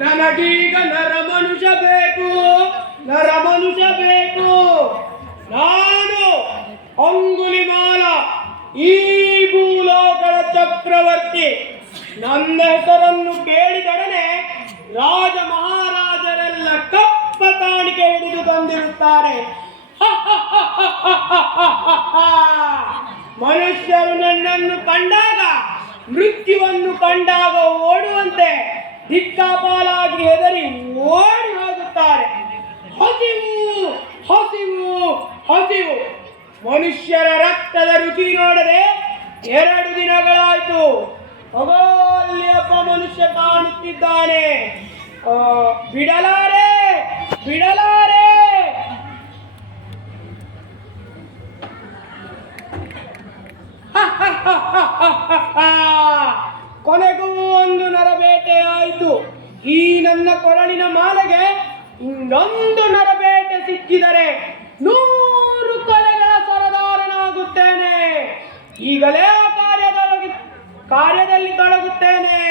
ನನಗೀಗ ನರ ಮನುಷ್ಯ ಬೇಕು, ನರ ಮನುಷ್ಯ ಬೇಕು. ನಾನು ಅಂಗುಲಿಮಾಲ, ಈ ಭೂಲೋಕದ ಚಕ್ರವರ್ತಿ. ನನ್ನ ಹೆಸರನ್ನು ಕೇಳಿದೊಡನೆ ರಾಜ ಮಹಾರಾಜರೆಲ್ಲ ಕಪ್ಪ ಕಾಣಿಕೆ ಹಿಡಿದು ತಂದಿರುತ್ತಾರೆ. ಮನುಷ್ಯರು ನನ್ನನ್ನು ಕಂಡಾಗ, ಮೃತ್ಯುವನ್ನು ಕಂಡಾಗ ಓಡುವಂತೆ ದಿಕ್ಕಾಪಾಲಾಗಿ ಹೆದರಿ ಓಡಿ ಹೋಗುತ್ತಾರೆ. ಹಸಿವು ಹಸಿವು ಹಸಿವು. ಮನುಷ್ಯರ ರಕ್ತದ ರುಚಿ ನೋಡದೆ 2 ದಿನಗಳಾಯ್ತು. ಅಲ್ಲಿ ಒಬ್ಬ ಮನುಷ್ಯ ಕಾಣುತ್ತಿದ್ದಾನೆ. ಬಿಡಲಾರೆ ಬಿಡಲಾರೆ. ಕೊನೆಗೂ ಒಂದು ನರಬೇಟೆ ಆಯಿತು. ಈ ನನ್ನ ಕೊರಳಿನ ಮಾಲೆಗೆ ಇನ್ನೊಂದು ನರಬೇಟೆ ಸಿಕ್ಕಿದರೆ 100 ಕೊಲೆಗಳ ಸರದಾರನಾಗುತ್ತೇನೆ. ಈಗಲೇ ಕಾರ್ಯದಲ್ಲಿ ತೊಡಗುತ್ತೇನೆ.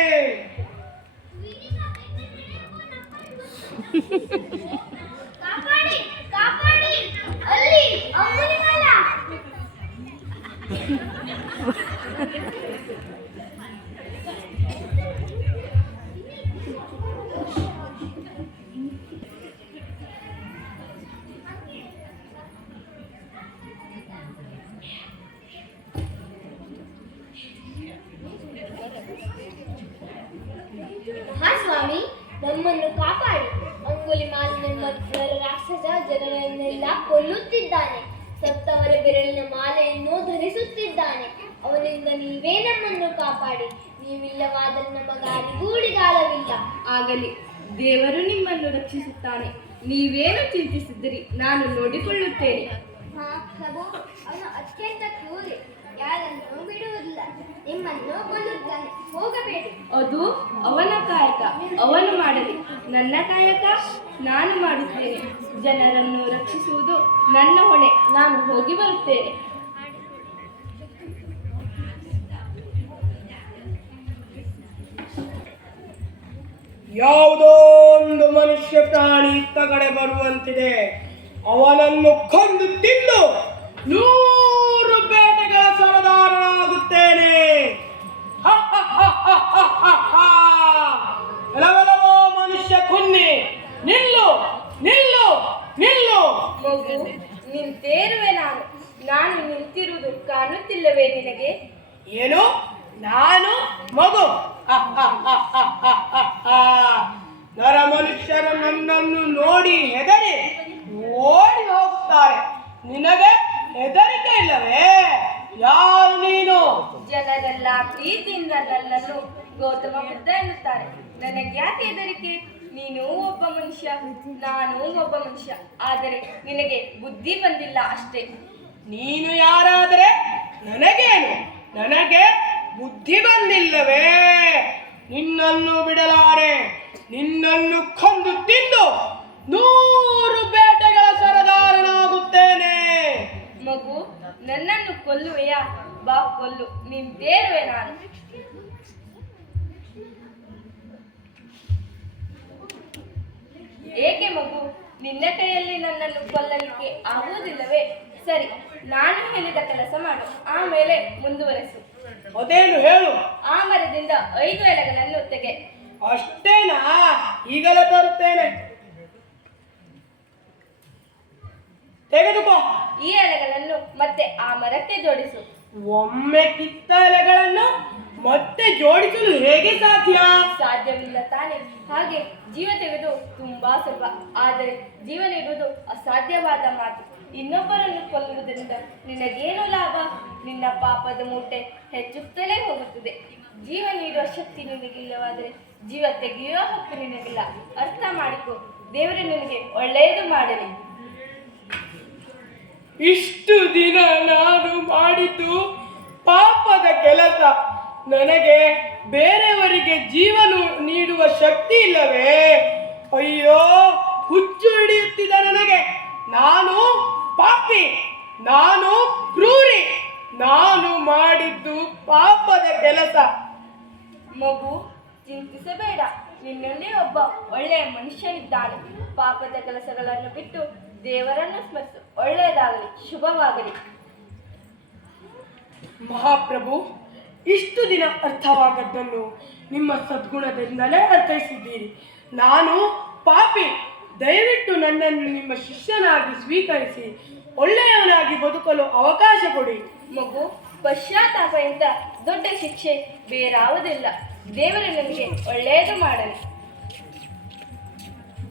ಸ್ವಾಮಿ, ನಮ್ಮನ್ನು ಕಾಪಾಡಿ. ಅಂಗುಲಿಮಾಲನೆಂಬ ರಾಕ್ಷಸ ಜನರನ್ನೆಲ್ಲ ಕೊಲ್ಲುತ್ತಿದ್ದಾನೆ. ಸತ್ತವರ ಬೆರಳಿನ ಮಾಲೆಯನ್ನು ಧರಿಸುತ್ತಿದ್ದಾನೆ. ಅವನಿಂದ ನೀವೇ ನಮ್ಮನ್ನು ಕಾಪಾಡಿ. ನೀವಿಲ್ಲವಾದರೆ ನಮಗಾರಿಗೂಡಿಗಾಲವಿಲ್ಲ. ಆಗಲಿ, ದೇವರು ನಿಮ್ಮನ್ನು ರಕ್ಷಿಸುತ್ತಾನೆ. ನೀವೇನು ಚಿಂತಿಸಿದಿರಿ, ನಾನು ನೋಡಿಕೊಳ್ಳುತ್ತೇನೆ. ಪ್ರಭು, ಅವನು ಅತ್ಯಂತ ಕ್ರೂರಿ, ಯಾರನ್ನೂ ಬಿಡುವುದಿಲ್ಲ, ನಿಮ್ಮನ್ನು ಕೊಲ್ಲುತ್ತಾನೆ. ಹೋಗಬೇಡಿ. ಅದು ಅವನ ಕಾಯಕ, ಅವನು ಮಾಡಲಿ. ನನ್ನ ಕಾಯಕ ನಾನು ಮಾಡುತ್ತೇನೆ. ಜನರನ್ನು ರಕ್ಷಿಸುವುದು ನನ್ನ ಹೊಣೆ. ನಾನು ಹೋಗಿ ಬರುತ್ತೇನೆ. ಯಾವುದೋ ಒಂದು ಮನುಷ್ಯ ಪ್ರಾಣಿ ಇತ್ತ ಕಡೆ ಬರುವಂತಿದೆ. ಅವನನ್ನು ಕೊಂದು ತಿಂದು 100 ಬೇಟೆಗಳ ಸರದಾರನಾಗುತ್ತೇನೆ. ಎಲ್ಲವೋ ಮನುಷ್ಯ ಕುನ್ನಿ, ನಿಲ್ಲು ನಿಲ್ಲು ನಿಲ್ಲು. ಮಗು, ನಿಂತೇರುವೆ. ನಾನು ನಿಂತಿರುವುದು ಕಾಣುತ್ತಿಲ್ಲವೇ ನಿನಗೆ? ಏನು? ನಾನು ಮಗು? ನರ ಮನುಷ್ಯರು ನನ್ನನ್ನು ನೋಡಿ ಹೆದರಿ ಓಡಿ ಹೋಗುತ್ತಾರೆ. ನಿನಗೆ ಹೆದರಿಕೆ ಇಲ್ಲವೇ? ಯಾರು ನೀನು? ಜನರೆಲ್ಲ ಪ್ರೀತಿಯಿಂದ ನನ್ನನ್ನು ಗೌತಮ ಬುದ್ಧ ಎನ್ನುತ್ತಾರೆ. ನನಗೆ ಯಾಕೆ ಹೆದರಿಕೆ? ನೀನು ಒಬ್ಬ ಮನುಷ್ಯ, ನಾನು ಒಬ್ಬ ಮನುಷ್ಯ. ಆದರೆ ನಿನಗೆ ಬುದ್ಧಿ ಬಂದಿಲ್ಲ ಅಷ್ಟೇ. ನೀನು ಯಾರಾದರೆ ನನಗೇನು? ನನಗೆ ಬುದ್ಧಿ ಬಂದಿಲ್ಲವೇ? ನಿನ್ನನ್ನು ಬಿಡಲಾರೆ. ನಿನ್ನನ್ನು ಕೊಂದು ತಿಂದು 100 ಬೇಟೆಗಳ ಸರದಾರನಾಗುತ್ತೇನೆ. ಮಗು, ನನ್ನನ್ನು ಕೊಲ್ಲುವೆಯಾ? ಬಾ, ಕೊಲ್ಲು. ನಿಂತೇರುವೆ ನಾನು. ಏಕೆ ಮಗು, ನಿನ್ನ ಕೈಯಲ್ಲಿ ನನ್ನನ್ನು ಕೊಲ್ಲಲಿಕ್ಕೆ ಆಗುವುದಿಲ್ಲವೇ? ಸರಿ, ನಾನು ಹೇಳಿದ ಕೆಲಸ ಮಾಡು, ಆಮೇಲೆ ಮುಂದುವರೆಸು. ಅದೇನು ಹೇಳು? ಆ ಮರದಿಂದ 5 ಎಲೆಗಳನ್ನು ತೆಗೆ. ಅಷ್ಟೇನಾ? ಈಗಲೇ ತರುತ್ತೇನೆ. ತೆಗೆದುಕೋ. ಈ ಎಲೆಗಳನ್ನು ಮತ್ತೆ ಆ ಮರಕ್ಕೆ ಜೋಡಿಸು. ಒಮ್ಮೆ ಕಿತ್ತ ಎಲೆಗಳನ್ನು ಮತ್ತೆ ಜೋಡಿಸಲು ಹೇಗೆ ಸಾಧ್ಯ? ಸಾಧ್ಯವಿಲ್ಲ ತಾನೆ. ಹಾಗೆ ಜೀವ ತೆಗೆದು ತುಂಬಾ ಸುಲಭ, ಆದರೆ ಜೀವ ನೀಡುವುದು ಅಸಾಧ್ಯವಾದ ಮಾತು. ಇನ್ನೊಬ್ಬರನ್ನು ಕೊಲ್ಲುವುದರಿಂದ ನಿನಗೇನು ಲಾಭ? ನಿನ್ನ ಪಾಪದ ಮೂಟೆ ಹೆಚ್ಚುತ್ತಲೇ ಹೋಗುತ್ತದೆ. ಜೀವ ನೀಡುವ ಶಕ್ತಿ ನಿನಗಿಲ್ಲವಾದರೆ ಜೀವ ತೆಗೆಯುವ ಹಕ್ಕು ನಿನಗಿಲ್ಲ. ಅರ್ಥ ಮಾಡಿಕೊ. ದೇವರು ನಿನಗೆ ಒಳ್ಳೆಯದು ಮಾಡಲಿ. ಇಷ್ಟು ದಿನ ನಾನು ಮಾಡಿದ್ದು ಪಾಪದ ಕೆಲಸ. ನನಗೆ ಬೇರೆಯವರಿಗೆ ಜೀವನ ನೀಡುವ ಶಕ್ತಿ ಇಲ್ಲವೇ? ಅಯ್ಯೋ, ಹುಚ್ಚು ಹಿಡಿಯುತ್ತಿದೆ ನನಗೆ. ನಾನು ಪಾಪಿ, ನಾನು ಕ್ರೂರಿ, ನಾನು ಮಾಡಿದ್ದು ಪಾಪದ ಕೆಲಸ. ಮಗು, ಚಿಂತಿಸಬೇಡ, ನಿನ್ನಲ್ಲಿ ಒಬ್ಬ ಒಳ್ಳೆಯ ಮನುಷ್ಯನಿದ್ದಾನೆ. ಪಾಪದ ಕೆಲಸಗಳನ್ನು ಬಿಟ್ಟು ದೇವರನ್ನು ಸ್ಮರಿಸು. ಒಳ್ಳೆಯದಾಗಲಿ, ಶುಭವಾಗಲಿ. ಮಹಾಪ್ರಭು, ಇಷ್ಟು ದಿನ ಅರ್ಥವಾಗದ್ದನ್ನು ನಿಮ್ಮ ಸದ್ಗುಣದಿಂದಲೇ ಅರ್ಥೈಸಿದ್ದೀರಿ. ನಾನು ಪಾಪಿ, ದಯವಿಟ್ಟು ನನ್ನನ್ನು ನಿಮ್ಮ ಶಿಷ್ಯನಾಗಿ ಸ್ವೀಕರಿಸಿ ಒಳ್ಳೆಯವನಾಗಿ ಬದುಕಲು ಅವಕಾಶ ಕೊಡಿ. ಮಗು, ಪಶ್ಚಾತ್ತಾಪದಿಂದ ದೊಡ್ಡ ಶಿಕ್ಷೆ ಬೇರಾವುದಿಲ್ಲ. ದೇವರು ನಮಗೆ ಒಳ್ಳೆಯದು ಮಾಡಲಿ.